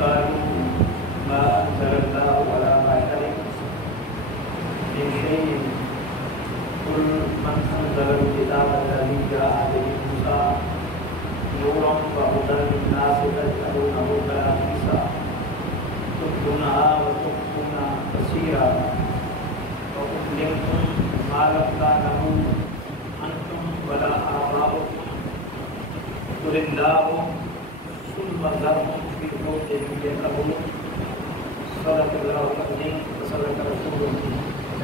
قالوا ما أنزل الله على بشر من شيء قل من أنزل الكتاب الذي جاء به موسى نورا وهدى للناس تجعلونه قراطيس تبدونها وتخفون كثيرا وأعلمتم ما لم تعلموا أنتم ولا آباؤكم قل الله ثم ذرهم في خوضهم يلعبون صدق الله العظيم وصدق رسوله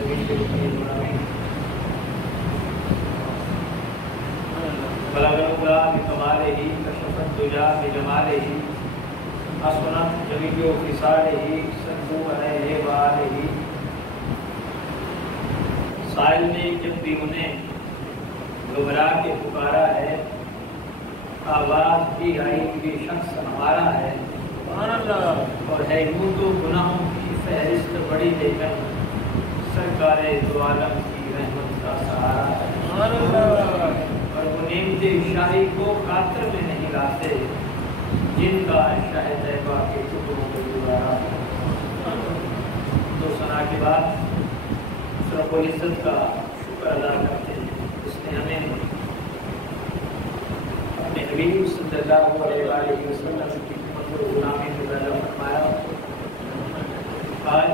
النبي الأمين بلغ العلا بكماله كشف الدجى بجماله حسنت جميع خصاله صلوا علیہ وآلہ. سائل نے جب بھی انہیں گھبرا کے پکارا ہے آواز بھی آئی بے شخص ہمارا ہے اور ہے یوں تو گناہوں کی فہرست بڑی لیکن سرکار دو عالم کی رحمت کا سہارا ہے. اور وہ نعمت شاہی کو خاطر میں نہیں لاتے جن کا شاہد ہے باقی ٹکڑوں کو گزارا. تو ثنا کے بعد رب العزت کا شکر ادا کرتے ہیں اس نے ہمیں اپنے حبیب صلی اللہ علیہ وسلم کی خدمت و غلامی میں پیدا فرمایا. آج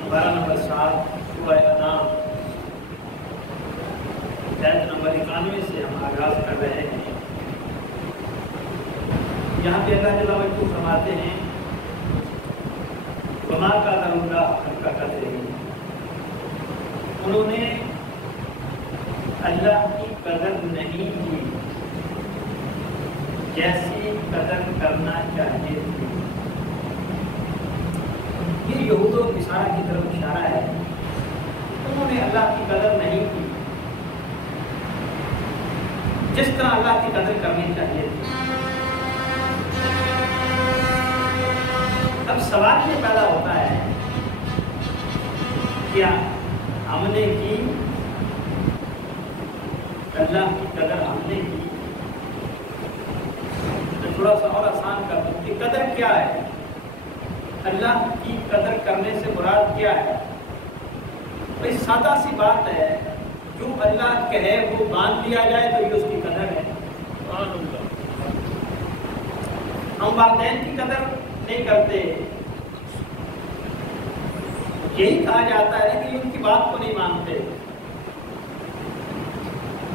ہمارا نمبر 7 سورہ انعام آیت نمبر 91 سے ہم آغاز کر رہے ہیں. یہاں پہ اللہ جل وعلا فرماتے ہیں وما قدر اللہ حق قدرہ، انہوں نے اللہ کی قدر نہیں کی جیسی قدر کرنا چاہیے تھی. یہ یہود و نصارہ کی طرف اشارہ ہے. انہوں نے اللہ کی قدر نہیں کی جس طرح اللہ کی قدر کرنی چاہیے تھی. اب سوال یہ پیدا ہوتا ہے کیا ہم نے کی اللہ کی قدر ہم نے کی؟ تو تھوڑا سا اور آسان کر دوں کہ قدر کیا ہے، اللہ کی قدر کرنے سے مراد کیا ہے؟ بھائی سادہ سی بات ہے، جو اللہ کہے وہ مان لیا جائے تو یہ اس کی قدر ہے. ہم والدین کی قدر نہیں کرتے، یہی کہا جاتا ہے کہ ان کی بات کو نہیں مانتے،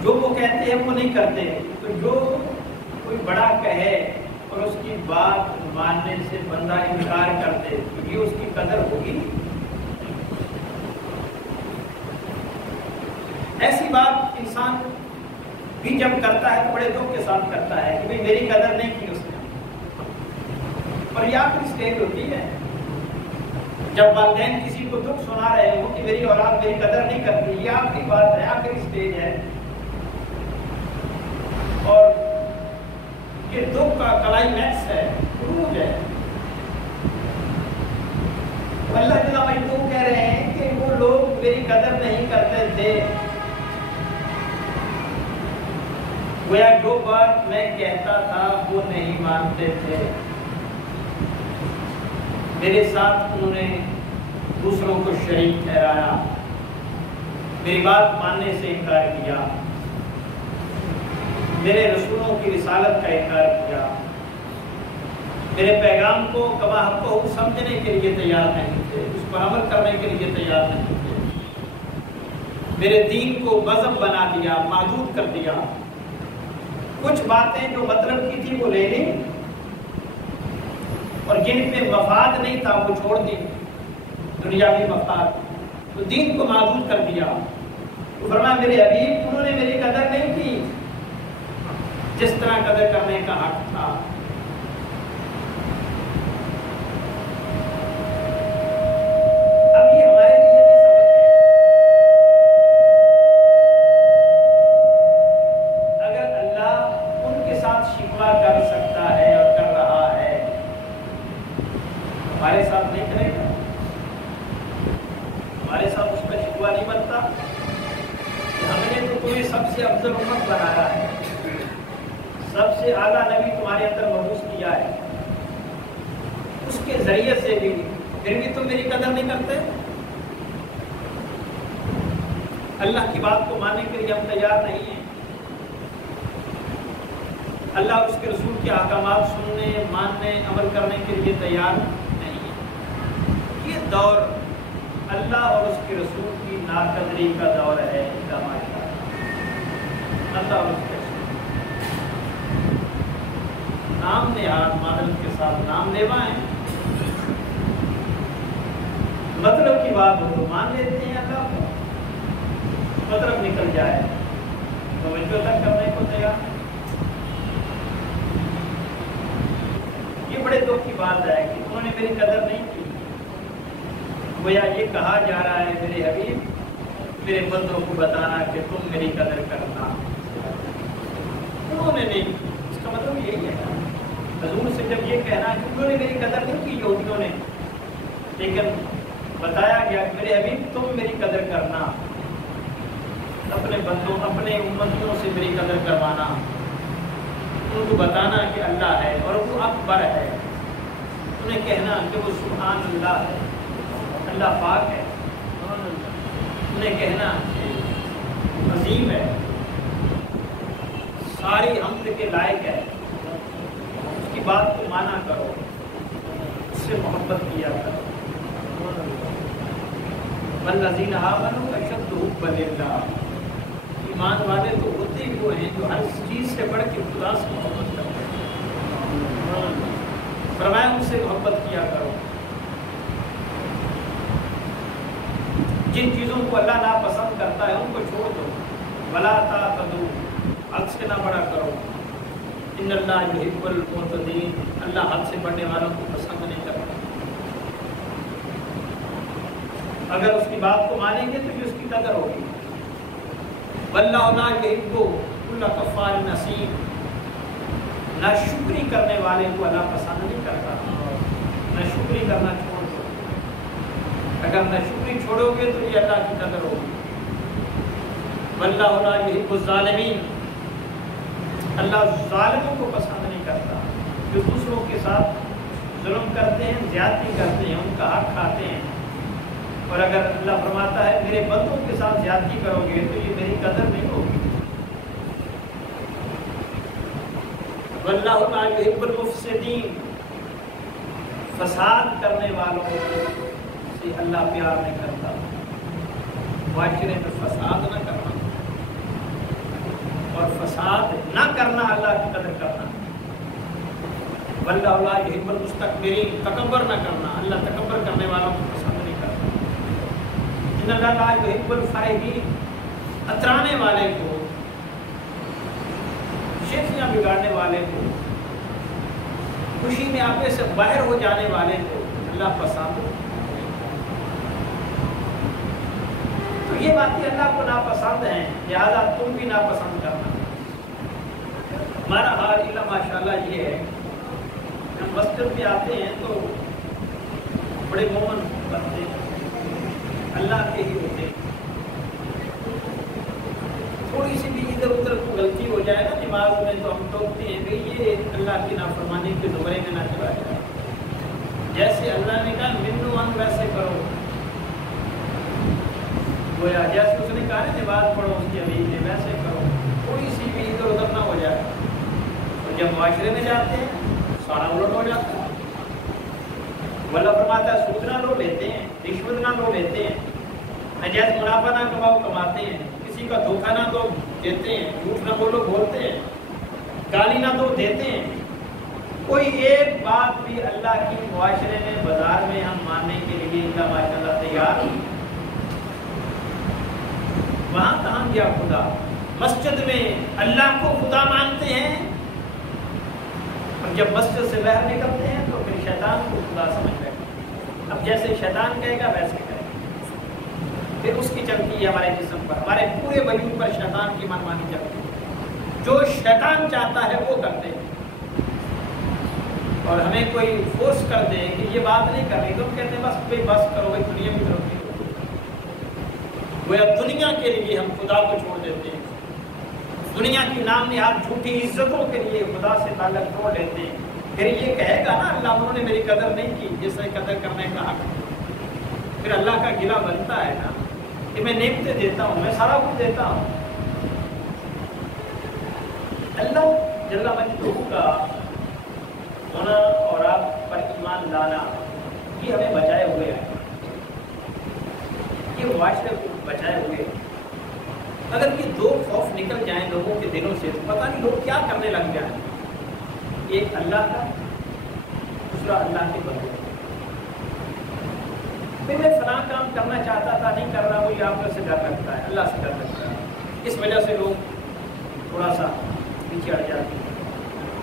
جو وہ کہتے ہیں وہ نہیں کرتے. تو جو کوئی بڑا کہے اور اس کی بات ماننے سے بندہ انکار کرتے تو یہ اس کی قدر ہوگی؟ ایسی بات انسان بھی جب کرتا ہے تو بڑے دکھ کے ساتھ کرتا ہے کہ بھئی میری قدر نہیں کی اس نے. اور یہ آخری اسٹیج ہوتی ہے جب والدین کسی کو دکھ سنا رہے ہو کہ میری اولاد میری قدر نہیں کرتی. یہ آخری بات ہے، آخری اسٹیج ہے. اور یہ دکھ کا کلائمیکس ہے، عروج ہے. اللہ تعالیٰ محبوب کہہ رہے ہیں کہ وہ لوگ میری قدر نہیں کرتے تھے. گویا جو بات میں کہتا تھا وہ نہیں مانتے تھے. میرے ساتھ انہوں نے دوسروں کو شریک ٹھہرایا، میری بات ماننے سے انکار کیا، میرے رسولوں کی رسالت کا انکار کیا، میرے پیغام کو کما حق کو سمجھنے کے لیے تیار نہیں تھے، اس پر عمل کرنے کے لیے تیار نہیں تھے. میرے دین کو مذہب بنا دیا، محدود کر دیا. کچھ باتیں جو مطلب کی تھی وہ لے لی اور جن پہ مفاد نہیں تھا وہ چھوڑ دی، دنیاوی مفاد. تو دین کو محدود کر دیا. تو فرمایا میرے حبیب انہوں نے میری قدر نہیں کی جس طرح قدر کرنے کا حق تھا. اب یہ ہمارے لیے بھی سبق ہے. اگر اللہ ان کے ساتھ شکوہ کر سکتا ہے اور کر رہا ہے، ہمارے ساتھ نہیں کرے گا؟ ہمارے ساتھ اس کا شکوہ نہیں بنتا؟ ہم نے تو تمہیں سب سے افضل امت بنایا ہے، سب سے اعلیٰ نبی تمہارے اندر مبعوث کیا ہے، کے ذریعے سے بھی پھر بھی تم میری قدر نہیں کرتے. اللہ کی بات کو ماننے کے لیے ہم تیار نہیں ہیں. اللہ اور اس کے رسول کے احکامات سننے، ماننے، عمل کرنے کے لیے تیار نہیں ہے. یہ دور اللہ اور اس کے رسول کی ناقدری کا دور ہے. اللہ اور اس کے رسول نام نہاد مادل کے ساتھ نام لیوا ہیں. مطلب کی بات ہو تو مان لیتے ہیں اللہ کو، مطلب نکل جائے توجہ تک کرنے کو تیار. یہ بڑے دکھ کی بات ہے کہ انہوں نے میری قدر نہیں کی. گویا یہ کہا جا رہا ہے میرے حبیب میرے بندوں کو بتانا کہ تم میری قدر کرنا. انہوں نے نہیں، اس کا مطلب یہی ہے حضور سے جب یہ کہنا کہ انہوں نے میری قدر نہیں کی یہودیوں نے، لیکن بتایا گیا کہ میرے حبیب تم میری قدر کرنا، اپنے بندوں اپنے امتیوں سے میری قدر کروانا، ان کو بتانا کہ اللہ ہے اور وہ اکبر ہے. انہیں کہنا کہ وہ سبحان اللہ ہے، اللہ پاک ہے. انہیں کہنا کہ عظیم ہے، ساری حمد کے لائق ہے. اس کی بات کو مانا کرو، اس سے محبت کیا کرو. والذین آمنوا اشد حبا للہ. ایمان والے تو ہوتے ہی وہ ہیں جو ہر چیز سے بڑھ کے خدا سے محبت کرتے ہیں. فرمایا ان سے محبت کیا کرو. جن چیزوں کو اللہ ناپسند کرتا ہے ان کو چھوڑ دو. ولا تعتدوا، حد سے نہ بڑا کرو. ان اللہ یحب المعتدین، اللہ حد سے بڑھنے والوں کو پسند نہیں کرتا. اگر اس کی بات کو مانیں گے تو بھی اس کی قدر ہوگی. واللہ لا یحب کل کفار نثیم، ناشکری کرنے والے کو اللہ پسند نہیں کرتا. ناشکری کرنا چھوڑ دو. اگر ناشکری چھوڑو گے تو یہ اللہ کی قدر ہوگی. واللہ لا یحب الظالمین، اللہ ظالموں کو پسند نہیں کرتا، جو دوسروں کے ساتھ ظلم کرتے ہیں، زیادتی کرتے ہیں، ان کا حق کھاتے ہیں. اور اگر اللہ فرماتا ہے میرے بندوں کے ساتھ زیادتی کرو گے تو یہ میری قدر نہیں ہوگی. واللہ لا یحب المفسدین، فساد کرنے والوں سے اللہ پیار نہیں کرتا. معاشرے میں فساد نہ کرنا اور فساد نہ کرنا اللہ کی قدر کرنا. واللہ لا یحب المستکبرین، تکبر نہ کرنا، اللہ تکبر کرنے والوں کو پسند نہیں کرتا. ان اللہ لا یحب الفرحین، اترانے والے کو، شیخیاں بگاڑنے والے کو، خوشی میں آپے سے باہر ہو جانے والے کو اللہ پسند ہو. تو یہ باتیں اللہ کو ناپسند ہیں، لہذا تم بھی ناپسند کرنا. ہمارا حال ماشاءاللہ یہ ہے، ہم مسجد میں آتے ہیں تو بڑے مومن بنتے ہیں، اللہ کے ہی ہوتے ہیں. تھوڑی سی بھی ادھر ادھر کو غلطی ہو جائے نا نماز میں تو ہم ٹوکتے ہیں کہ یہ اللہ کی نافرمانی کے زمرے میں نہ چلا جائے. جیسے اللہ نے کہا منو ان ویسے کرو، گویا جیسے اس نے کہا نا نماز پڑھو اس کی حبیب نے ویسے کرو. تھوڑی سی بھی ادھر ادھر نہ ہو جائے. اور جب معاشرے میں جاتے ہیں سارا الٹ ہو جاتا ہے. اللہ فرماتا ہے سود نہ لو لیتے ہیں، رشوت نہ لو لیتے ہیں، ناجائز منافع نہ کماؤ کماتے ہیں، کسی کا دھوکہ نہ دو دیتے ہیں، جھوٹ نہ بولو بولتے ہیں، گالی نہ دو دیتے ہیں. کوئی ایک بات بھی اللہ کی معاشرے میں بازار میں ہم ماننے کے لیے اللہ ماشاءاللہ تیار. وہاں کہاں گیا خدا؟ مسجد میں اللہ کو خدا مانتے ہیں اور جب مسجد سے باہر نکلتے ہیں تو پھر شیطان کو خدا سمجھ بیٹھتے. اب جیسے شیطان کہے گا ویسے کرے گا. پھر اس کی چلتی ہے ہمارے جسم پر، ہمارے پورے وجود پر شیطان کی منمانی چلتی ہے. جو شیطان چاہتا ہے وہ کرتے ہیں. اور ہمیں کوئی فورس کر دے کہ یہ بات نہیں کرنی تو ہم کہتے ہیں بس بھائی بس کرو بھائی، دنیا کی طرف گویا دنیا کے لیے ہم خدا کو چھوڑ دیتے ہیں. دنیا کی نام نہاد جھوٹی عزتوں کے لیے خدا سے تعلق توڑ لیتے ہیں. پھر یہ کہے گا نا اللہ انہوں نے میری قدر نہیں کی جیسے قدر کرنے کا حق، پھر اللہ کا گلہ بنتا ہے نا کہ میں نعمتیں دیتا ہوں، میں سارا کچھ دیتا ہوں۔ اللہ جل مجدہ کا ہونا اور آپ پر ایمان لانا یہ ہمیں بچائے ہوئے ہیں، یہ معاشرے کو بچائے ہوئے۔ اگر یہ دو خوف نکل جائیں لوگوں کے دلوں سے تو پتہ نہیں لوگ کیا کرنے لگ جائیں، ایک اللہ کا، دوسرا اللہ کے بندے۔ پھر میں فلاں کام کرنا چاہتا تھا نہیں کر رہا، مجھے آپ سے ڈر لگتا ہے، اللہ سے ڈر لگتا ہے، اس وجہ سے لوگ تھوڑا سا پیچھے ہٹ جاتے ہیں۔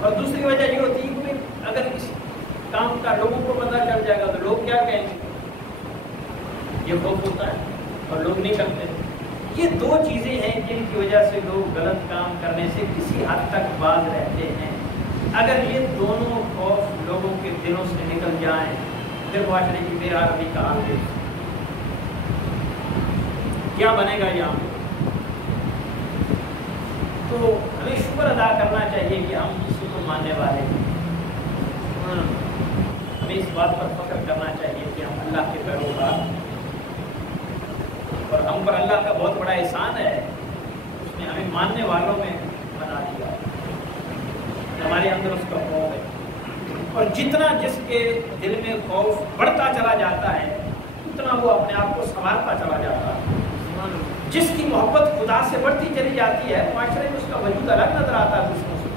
اور دوسری وجہ یہ ہوتی ہے کہ اگر اس کام کا لوگوں کو پتہ چل جائے گا تو لوگ کیا کہیں گے، یہ خوف ہوتا ہے اور لوگ نہیں کرتے۔ یہ دو چیزیں ہیں جن کی وجہ سے لوگ غلط کام کرنے سے کسی حد تک باز رہتے ہیں۔ اگر یہ دونوں خوف لوگوں کے دلوں سے نکل جائیں پھر معاشرے کی بے حالی کا حال دیکھ کیا بنے گا یہاں۔ تو ہمیں شکر ادا کرنا چاہیے کہ ہم اسی کو ماننے والے ہیں، ہمیں اس بات پر فخر کرنا چاہیے کہ ہم اللہ کے پیروکار، اور ہم پر اللہ کا بہت بڑا احسان ہے، اس نے ہمیں ماننے والوں میں بنا دیا، ہمارے اندر اس کا خوف ہے۔ اور جتنا جس کے دل میں خوف بڑھتا چلا جاتا ہے اتنا وہ اپنے آپ کو سنوارتا چلا جاتا ہے۔ جس کی محبت خدا سے بڑھتی چلی جاتی ہے معاشرے میں اس کا وجود الگ نظر آتا ہے دوسروں سے،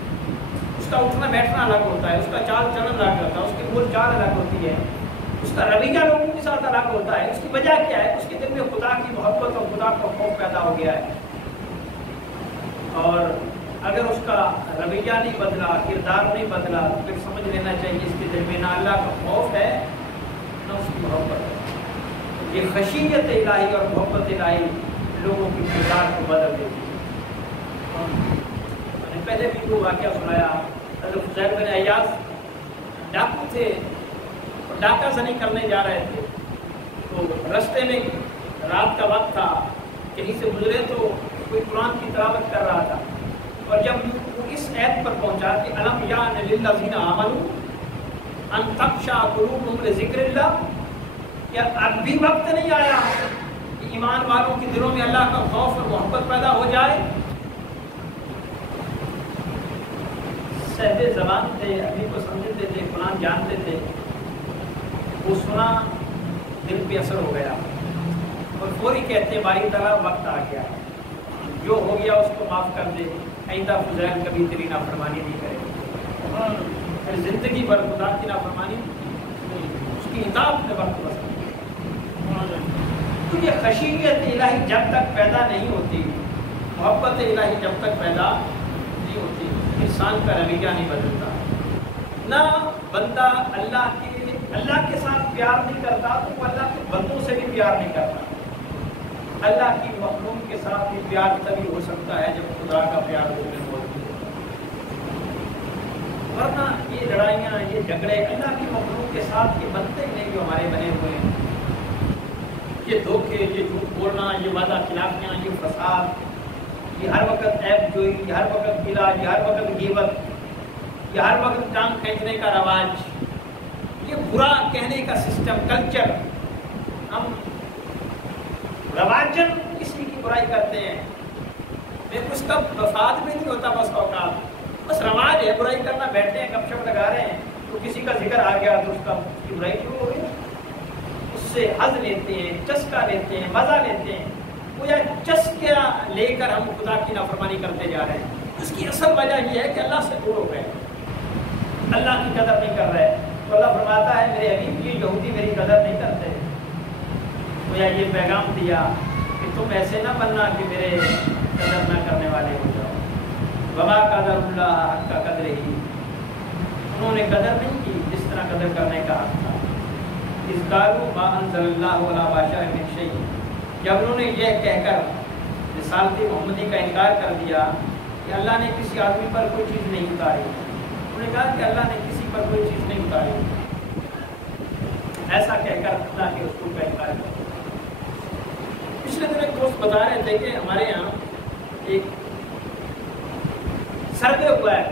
اس کا اٹھنا بیٹھنا الگ ہوتا ہے، اس کا چال چلن الگ ہوتا ہے، اس کی بول چال الگ ہوتی ہے، اس کا رویہ لوگوں کے ساتھ الگ ہوتا ہے۔ اس کی وجہ کیا ہے؟ اس کے دل میں خدا کی محبت اور خدا کا خوف پیدا ہو گیا ہے۔ اور اگر اس کا رویہ نہیں بدلا، کردار نہیں بدلا تو پھر سمجھ لینا چاہیے اس کے دل میں نہ اللہ کا خوف ہے نہ اس کی محبت ہے۔ یہ خشیت الہی اور محبت الہی لوگوں کی کردار کو بدل دیتی ہے۔ میں نے پہلے بھی وہ واقعہ سنایا، حضرت فضیل بن عیاض ڈاکو تھے، ڈاکہ زنی کرنے جا رہے تھے، تو رستے میں رات کا وقت تھا، کہیں سے گزرے تو کوئی قرآن کی تلاوت کر رہا تھا، اور جب وہ اس آیت پر پہنچا کہ الم یعن للذین آمنوا ان تخشع قلوبہم لذکر اللہ، کیا اب بھی وقت نہیں آیا کہ ایمان والوں کے دلوں میں اللہ کا خوف اور محبت پیدا ہو جائے؟ صاحب زبان تھے، ابھی کو سمجھتے تھے، قرآن جانتے تھے، وہ سنا دل پہ اثر ہو گیا اور فوری کہتے ہیں باری تعالیٰ وقت آ گیا، جو ہو گیا اس کو معاف کر دے، آئندہ فضیل کبھی تیری نافرمانی نہیں کرے، پھر زندگی بھر خدا کی نافرمانی اس کی اطاعت میں وقت بسر۔ تو یہ خشیت الہی جب تک پیدا نہیں ہوتی، محبت الہی جب تک پیدا نہیں ہوتی، انسان کا رویہ نہیں بدلتا، نہ بندہ اللہ کے ساتھ پیار نہیں کرتا تو وہ اللہ کے بندوں سے بھی پیار نہیں کرتا۔ اللہ کی مخلوق کے ساتھ بھی پیار تبھی ہو سکتا ہے جب خدا کا پیار دل میں موجود ہو، ورنہ یہ لڑائیاں، یہ جھگڑے اللہ کی مخلوق کے ساتھ یہ بنتے ہی نہیں جو ہمارے بنے ہوئے ہیں۔ یہ دھوکے، یہ جھوٹ بولنا، یہ وعدہ خلافیاں، یہ فساد، یہ ہر وقت عیب جوئی، یہ ہر وقت گلا، یہ ہر وقت غیبت، یہ ہر وقت ٹانگ کھینچنے کا رواج، یہ برا کہنے کا سسٹم، کلچر، ہم رواجن کسی کی برائی کرتے ہیں، اس کا مفاد بھی نہیں ہوتا، بس اوقات بس رواج ہے برائی کرنا، بیٹھے ہیں گپ شپ لگا رہے ہیں تو کسی کا ذکر آ گیا تو اس کا کی برائی شروع ہو گئی، اس سے حظ لیتے ہیں، چسکا لیتے ہیں، مزہ لیتے ہیں، وہ یا چسکا لے کر ہم خدا کی نافرمانی کرتے جا رہے ہیں۔ اس کی اصل وجہ یہ ہے کہ اللہ سے دور ہو گئے، اللہ کی قدر نہیں کر رہے۔ تو اللہ فرماتا ہے میرے حبیب یہ یہودی میری قدر نہیں کرتے، یا یہ پیغام دیا کہ تم ایسے نہ بننا کہ میرے قدر نہ کرنے والے ہو جاؤ۔ وما قدر اللہ حق کا قدر ہی، انہوں نے قدر نہیں کی جس طرح قدر کرنے کا حق تھا۔ اذ قالوا ما انزل اللہ علی بشر من شیء، جب انہوں نے یہ کہہ کر رسالت محمدی کا انکار کر دیا کہ اللہ نے کسی آدمی پر کوئی چیز نہیں اتاری، انہوں نے کہا کہ اللہ نے کسی پر کوئی چیز نہیں اتاری، ایسا کہہ کر اللہ کے رسول کا انکار کر دیا۔ پچھلے دن ایک دوست بتا رہے تھے کہ ہمارے یہاں ایک سروے ہوا ہے،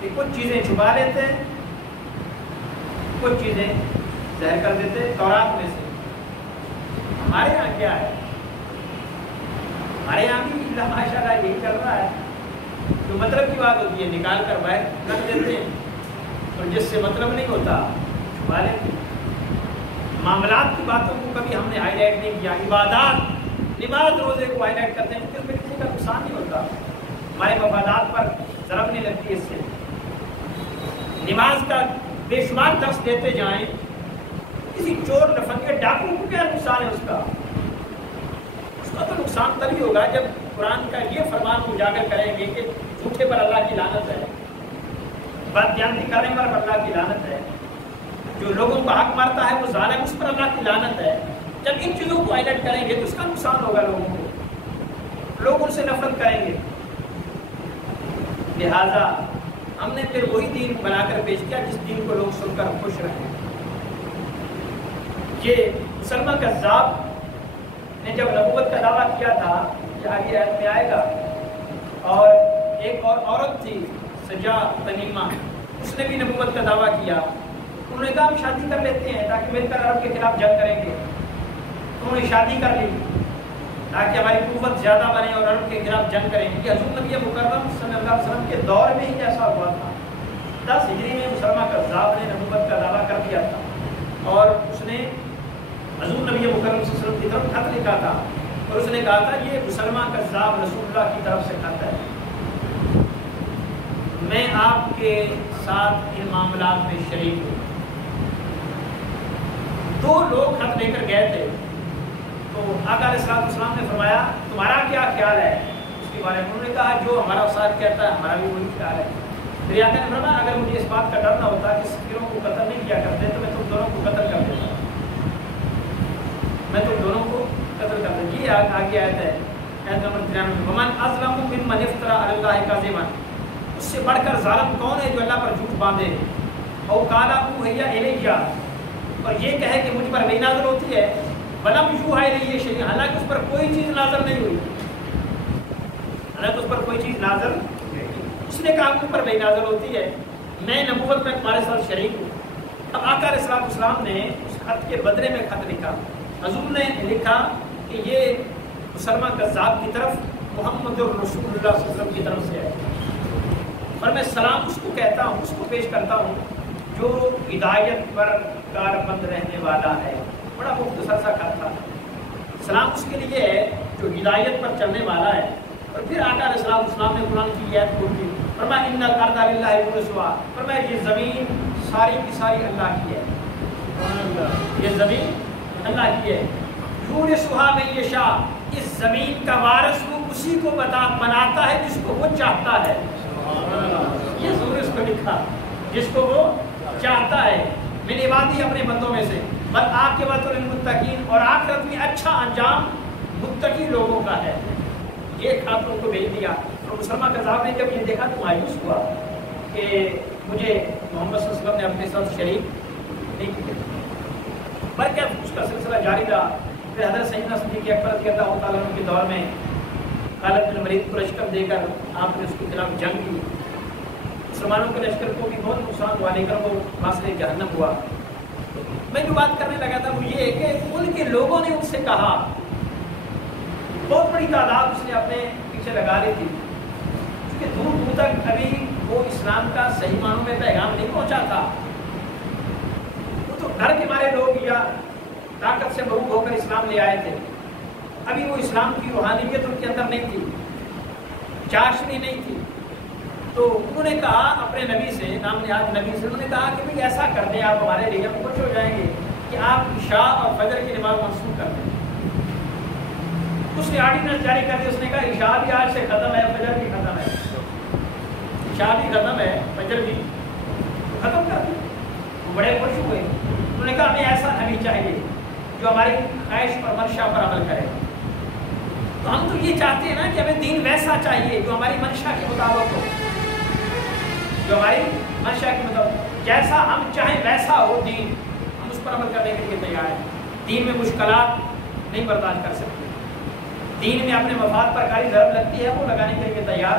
کہ کچھ چیزیں چھپا لیتے ہیں، کچھ چیزیں ظاہر کر دیتے ہیں تورات میں سے۔ ہمارے یہاں کیا ہے؟ ہمارے یہاں بھی ماشاء اللہ یہی چل رہا ہے، جو مطلب کی بات ہوتی ہے نکال کر باہر رکھ دیتے ہیں، اور جس سے مطلب نہیں ہوتا چھپا لیتے ہیں۔ معاملات کی باتوں کو کبھی ہم نے ہائی لائٹ نہیں کیا، عبادات، نماز روزے کو ہائی لائٹ کرتے ہیں کیونکہ اس میں کسی کا نقصان نہیں ہوتا، ہمارے مفادات پر ضرب نہیں لگتی اس سے۔ نماز کا بے شمار درس دیتے جائیں، کسی چور لفنگے ڈاکو کو کیا نقصان ہے اس کا تو نقصان تبھی ہوگا جب قرآن کا یہ فرمان اجاگر کریں گے کہ جھوٹے پر اللہ کی لعنت ہے، بددیانتی کرنے پر اللہ کی لعنت ہے، جو لوگوں کو حق مارتا ہے وہ ظالم اس پر اللہ کی لعنت ہے۔ جب ان چیزوں کو ہائی لائٹ کریں گے تو اس کا نقصان ہوگا لوگوں کو، لوگ ان سے نفرت کریں گے۔ لہذا ہم نے پھر وہی دین بنا کر پیش کیا جس دین کو لوگ سن کر خوش رہیں۔ یہ مسلمہ کذاب نے جب نبوت کا دعویٰ کیا تھا، یہ آگے آیت میں آئے گا، اور ایک اور عورت تھی سجا تنیمہ، اس نے بھی نبوت کا دعویٰ کیا۔ انہوں نے کہا ہم شادی کر لیتے ہیں تاکہ مل کر عرب کے خلاف جنگ کریں گے۔ انہوں نے شادی کر لی تاکہ ہماری قوت زیادہ بنے اور عرب کے خلاف جنگ کریں گے۔ حضور نبی مکرم صلی اللہ علیہ وسلم کے دور میں ہی ایسا ہوا تھا۔ 10 ہجری میں مسلمہ کذاب نے نبوت کا دعویٰ کر دیا تھا، اور اس نے حضور نبی مکرم صلی اللہ علیہ وسلم کی طرف خط لکھا تھا، اور اس نے کہا تھا یہ مسلمہ کذاب رسول اللہ کی طرف سے خط ہے، میں آپ کے ساتھ ان معاملات میں شریک ہوں۔ 2 لوگ خط لے کر گئے تھے، تو آقا علیہ السلام نے فرمایا تمہارا کیا خیال ہے اس کے بارے میں؟ انہوں نے کہا جو ہمارا استاد کہتا ہے ہمارا بھی وہی خیال ہے۔ پھر آقا نے فرمایا اگر مجھے اس بات کا ڈر نہ ہوتا کہ سفیروں کو قتل نہیں کیا کرتے تو میں تم دونوں کو قتل کر دیتا، میں تم دونوں کو قتل کر دیتا۔ یہ آگے آیت ہے، آیت نمبر 93، ومن اظلم ممن افترى علی اللہ کاذبا، اس سے بڑھ کر ظالم کون ہے جو اللہ پر جھوٹ باندھے، او قال اوحی الی، اور یہ کہے کہ مجھ پر وحی نازل ہوتی ہے، ولم یوحى الی شیء، حالانکہ اس پر کوئی چیز نازل نہیں ہوئی، حالانکہ اس پر کوئی چیز نازل نہیں، اس نے کہا مجھ پر وحی نازل ہوتی ہے، میں نبوت میں تمہارے ساتھ شریک ہوں۔ اب آقا علیہ السلام نے اس خط کے بدلے میں خط لکھا، حضور نے لکھا کہ یہ مسلمہ کذاب کی طرف محمد الرسول اللہ صلی اللہ علیہ وسلم کی طرف سے ہے، اور میں سلام اس کو کہتا ہوں، اس کو پیش کرتا ہوں جو ہدایت پر کاربند رہنے والا ہے۔ بڑا مختصر سا خط تھا، سلام اس کے لیے ہے جو ہدایت پر چلنے والا ہے۔ اور پھر آقا علیہ السلام نے قرآن کی آیت کھول دی، فرمایا ان الارض للہ یورثها، فرمایا یہ زمین ساری کی ساری اللہ کی ہے، یہ زمین اللہ کی ہے، یورثها من یشاء، اس زمین کا وارث وہ اسی کو بناتا ہے جس کو وہ چاہتا ہے۔ یہ ضرور اس کو لکھا جس کو وہ چاہتا ہے، من عبادی، اپنے بندوں میں سے، بل عاقبۃ للمتقین، اور آخرت میں اچھا انجام متقی لوگوں کا ہے۔ یہ خط ان کو بھیج دیا، اور مسلمہ کذاب نے جب یہ دیکھا تو مایوس ہوا کہ مجھے محمد صلی اللہ علیہ وسلم نے اپنے ساتھ شریک نہیں کیا، بلکہ اس کا سلسلہ جاری رہا۔ پھر حضرت سیدنا صدیق اکبر رضی اللہ تعالیٰ عنہ کے دور میں خالد بن ولید کو لشکر دے کر آپ نے اس کے خلاف جنگ کی، مسلمانوں کے لشکر کو بھی بہت نقصان ہوا، لیکن وہ فاصلے جہنم ہوا۔ میں جو بات کرنے لگا تھا وہ یہ ہے کہ ان کے لوگوں نے ان سے کہا، بہت بڑی تعداد اس نے اپنے پیچھے لگا لی تھی، کیونکہ دور دور تک ابھی وہ اسلام کا صحیح معنوں میں پیغام نہیں پہنچا تھا، وہ تو گھر کے ہمارے لوگ یا طاقت سے مروب ہو کر اسلام لے آئے تھے، ابھی وہ اسلام کی روحانیت ان کے اندر نہیں تھی، چاشنی نہیں تھی۔ تو انہوں نے کہا اپنے نبی سے، نام نہاد نبی سے، انہوں نے کہا کہ بھئی ایسا کر دیں آپ ہمارے لیے، ہم خوش ہو جائیں گے کہ آپ عشاء اور فجر کی نماز منسوخ کر دیں۔ اس نے آرڈیننس جاری کر دی، اس نے کہا عشاء بھی آج سے ختم ہے، فجر بھی ختم ہے، عشاء بھی ختم ہے، فجر بھی ختم کر دی۔ وہ بڑے خوش ہوئے، انہوں نے کہا ہمیں ایسا نبی چاہیے جو ہماری خواہش اور منشا پر عمل کرے۔ تو ہم تو یہ چاہتے ہیں نا کہ ہمیں دین ویسا چاہیے جو ہماری منشا کے مطابق ہو، جو ہماری منشا کے مطابق، جیسا ہم چاہیں ویسا ہو دین، ہم اس پر عمل کرنے کے لیے تیار ہیں۔ دین میں مشکلات نہیں برداشت کر سکتے، دین میں اپنے مفاد پر کاری ضرب لگتی ہے وہ لگانے کے لیے تیار۔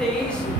23